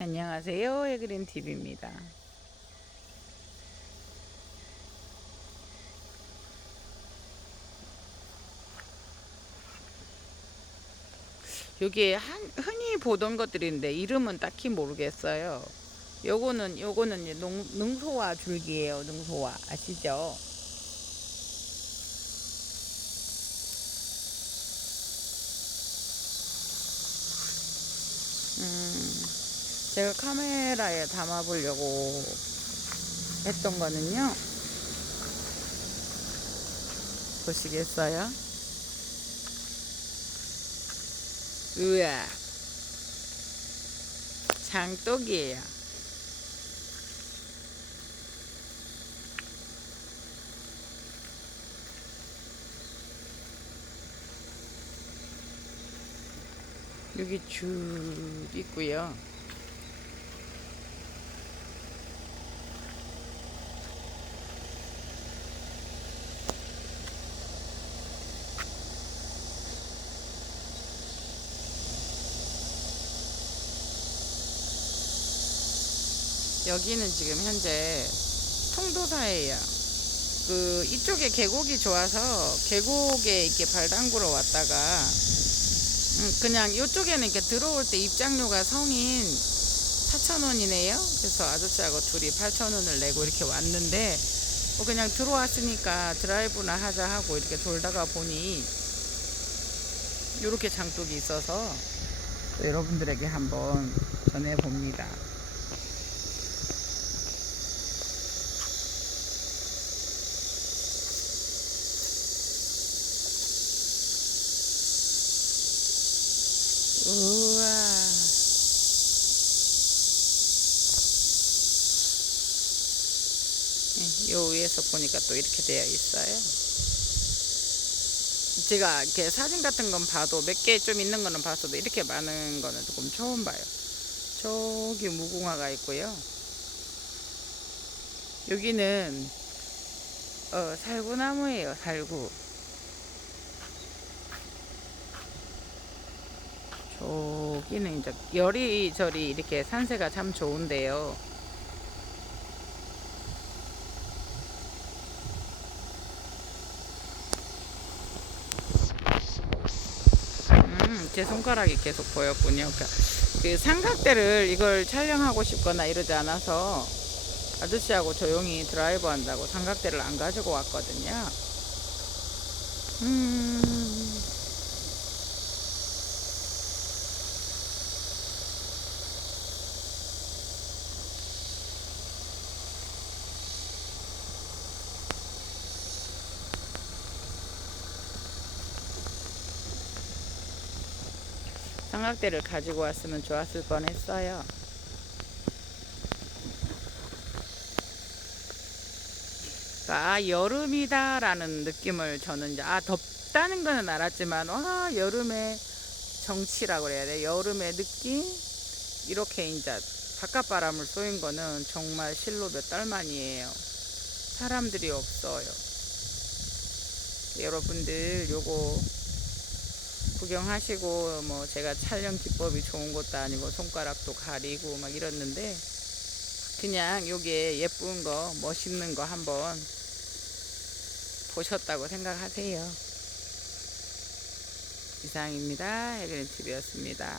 안녕하세요. 해그린 TV입니다. 여기에 한, 흔히 보던 것들인데 이름은 딱히 모르겠어요. 요거는 요거는 농, 능소화 줄기예요. 능소화 아시죠? 제가 카메라에 담아보려고 했던 거는요. 보시겠어요? 우와. 장독이에요. 여기 줄 있고요. 여기는 지금 현재 통도사예요. 그 이쪽에 계곡이 좋아서 계곡에 이렇게 발 담그러 왔다가 음, 그냥 이쪽에는 이렇게 들어올 때 입장료가 성인 4,000원이네요. 그래서 아저씨하고 둘이 8,000원을 내고 이렇게 왔는데 뭐 그냥 들어왔으니까 드라이브나 하자 하고 이렇게 돌다가 보니 이렇게 장독이 있어서 또 여러분들에게 한번 전해 봅니다. 우와. 네, 요 위에서 보니까 또 이렇게 되어 있어요. 제가 이렇게 사진 같은 건 봐도 몇 개 좀 있는 거는 봤어도 이렇게 많은 거는 조금 처음 봐요. 저기 무궁화가 있고요. 여기는 어, 살구나무예요, 살구. 저기는 이제 열이절이 이렇게 산세가 참 좋은데요. 음, 제 손가락이 계속 보였군요. 그, 그 삼각대를 이걸 촬영하고 싶거나 이러지 않아서 아저씨하고 조용히 드라이브 한다고 삼각대를 안 가지고 왔거든요. 음. 삼각대를 가지고 왔으면 좋았을 뻔했어요. 아 여름이다라는 느낌을 저는 아 덥다는 거는 알았지만 와 여름의 정치라고 그래야 돼 여름의 느낌 이렇게 이제 바깥바람을 쏘인 거는 정말 실로 몇 달 만이에요. 사람들이 없어요. 여러분들 요거 구경하시고 뭐 제가 촬영 기법이 좋은 것도 아니고 손가락도 가리고 막 이랬는데 그냥 요게 예쁜 거 멋있는 거 한번 보셨다고 생각하세요. 이상입니다. 해그린 TV였습니다.